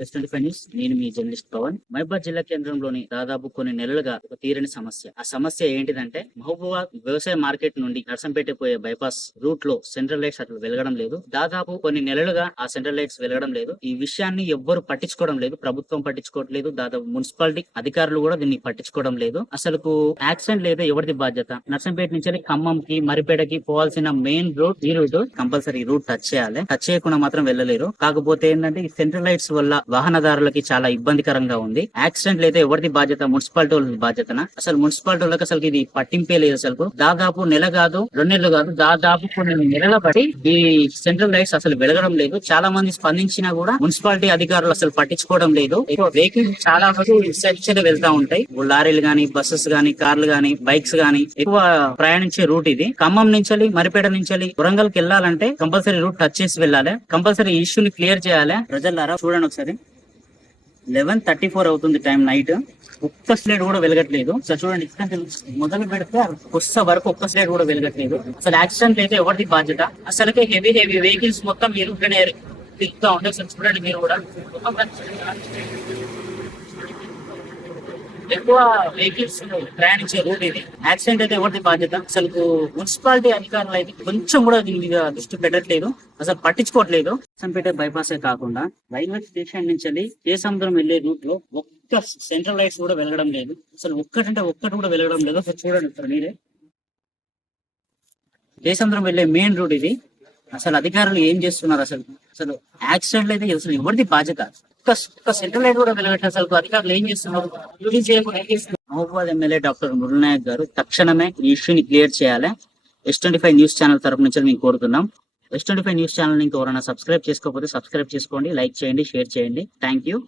Yes twenty five news నేను మీ journalist Pawan. Mahabubabad జిల్లా కేంద్రంలోని దాదాపు కొన్ని నెలలుగా ఒక తీరని సమస్య. ఆ సమస్య ఏంటిదంటే మహబూబాద్ వ్యవసాయ మార్కెట్ నుండి నర్సంపేట పోయే బైపాస్ రూట్లో సెంట్రల్ లైట్స్ అట్లా వెలగడం లేదు. దాదాపు కొన్ని నెలలుగా ఆ సెంట్రల్ లైట్స్ వెలగడం లేదు. ఈ విషయాన్ని ఎవ్వరు పట్టించుకోవడం లేదు. ప్రభుత్వం పట్టించుకోవట్లేదు. దాదాపు మున్సిపాలిటీ అధికారులు కూడా దీన్ని పట్టించుకోవడం లేదు. అసలు యాక్సిడెంట్ లేదా ఎవరిది బాధ్యత? నర్సంపేట నుంచి ఖమ్మంకి మరిపేటకి పోవాల్సిన మెయిన్ రూట్ ఈ రూట్ కంపల్సరీ రూట్ టచ్ చేయాలి. టచ్ చేయకుండా మాత్రం వెళ్ళలేరు. కాకపోతే ఏంటంటే ఈ సెంట్రల్ లైట్స్ వల్ల వాహనదారులకి చాలా ఇబ్బందికరంగా ఉంది. యాక్సిడెంట్ అయితే ఎవరిది బాధ్యత? మున్సిపాలిటీ వాళ్ళ బాధ్యతన? అసలు మున్సిపాలిటీ వాళ్ళకి అసలు ఇది పట్టింపే లేదు అసలు దాదాపు నెల కాదు రెండు నెలలు కాదు దాదాపు కొన్ని నెలల బట్టి ఈ సెంట్రల్ లైట్స్ అసలు వెలగడం లేదు. చాలా మంది స్పందించినా కూడా మున్సిపాలిటీ అధికారులు అసలు పట్టించుకోవడం లేదు. వెహికల్ చాలా వరకు సెక్షన్ వెళ్తా ఉంటాయి. లారీలు గానీ బస్సెస్ గానీ కార్లు గానీ బైక్స్ గానీ ఎక్కువ ప్రయాణించే రూట్ ఇది. ఖమ్మం నుంచి మరిపేట నుంచి వరంగల్కి వెళ్ళాలంటే కంపల్సరీ రూట్ టచ్ చేసి వెళ్ళాలి. కంపల్సరీ ఇష్యూని క్లియర్ చేయాలి. ప్రజలారా చూడండి ఒకసారి. లెవెన్ థర్టీ ఫోర్ అవుతుంది టైం నైట్. ఒక్క స్లేట్ కూడా వెలగట్లేదు. సార్ చూడండి ఇక్కడ మొదలు పెడితే కొత్త వరకు ఒక్క స్లేట్ కూడా వెలగట్లేదు. అసలు యాక్సిడెంట్ అయితే ఎవరిది బాధ్యత? అసలుకే హెవీ హెవీ వెహికల్స్ మొత్తం ఇరుక్కునే తిరుగుతూ ఉంటాయి సార్ చూడండి మీరు కూడా. ఎక్కువ వెహికల్స్ ప్రయాణించే రూట్ ఇది. యాక్సిడెంట్ అయితే ఎవరిది బాధ్యత? అసలు మున్సిపాలిటీ అధికారులు అయితే కొంచెం కూడా దీని మీద దృష్టి పెట్టట్లేదు. అసలు పట్టించుకోవట్లేదు. సంపేట బైపాస్ కాకుండా రైల్వే స్టేషన్ నుంచి వెళ్ళి కేసముద్రం వెళ్ళే రూట్లో ఒక్క సెంట్రల్ లైట్స్ కూడా వెలగడం లేదు. అసలు ఒక్కటంటే ఒక్కటి కూడా వెలగడం లేదు. అసలు చూడండి సార్ మీరే. కేసముద్రం వెళ్ళే మెయిన్ రూట్ ఇది. అసలు అధికారులు ఏం చేస్తున్నారు? అసలు అసలు యాక్సిడెంట్ అయితే అసలు ఎవరిది బాధ్యత? ఒక్క లైట్ కూడా వెలగట్లేదు అసలు అధికారులు ఏం చేస్తున్నారు? మహబూబాద్ ఎమ్మెల్యే డాక్టర్ మురళనాయక్ గారు తక్షణమే ఈ ఇష్యూని క్లియర్ చేయాలి. S twenty five news channel తరపు నుంచి మేము కోరుతున్నాం. S twenty five news channel ఇంకా ఎవరైనా సబ్స్క్రైబ్ చేసుకోకపోతే సబ్స్క్రైబ్ చేసుకోండి లైక్ చేయండి షేర్ చేయండి. Thank you